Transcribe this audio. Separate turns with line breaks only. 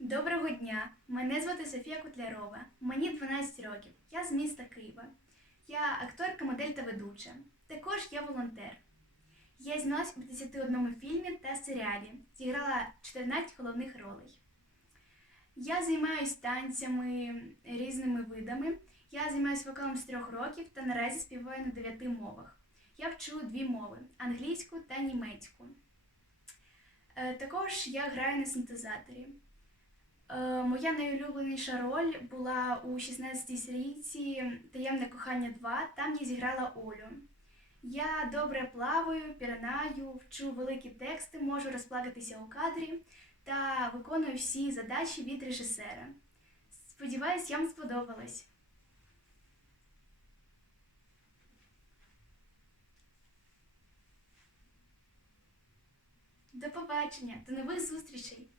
Доброго дня! Мене звати Софія Котлярова. Мені 12 років. Я з міста Києва. Я акторка, модель та ведуча. Також я волонтер. Я знялась у 51 фільмі та серіалі. Зіграла 14 головних ролей. Я займаюся танцями різними видами. Я займаюся вокалом з трьох років та наразі співаю на дев'яти мовах. Я вчу дві мови англійську та німецьку. Е, Також я граю на синтезаторі. Е, Моя найулюбленіша роль була у 16-й серійці Таємне кохання 2, там я зіграла Олю. Я добре плаваю, пірнаю, вчу великі тексти, можу розплакатися у кадрі та виконую всі задачі від режисера. Сподіваюсь, вам сподобалось. До побачення, до нових зустрічей!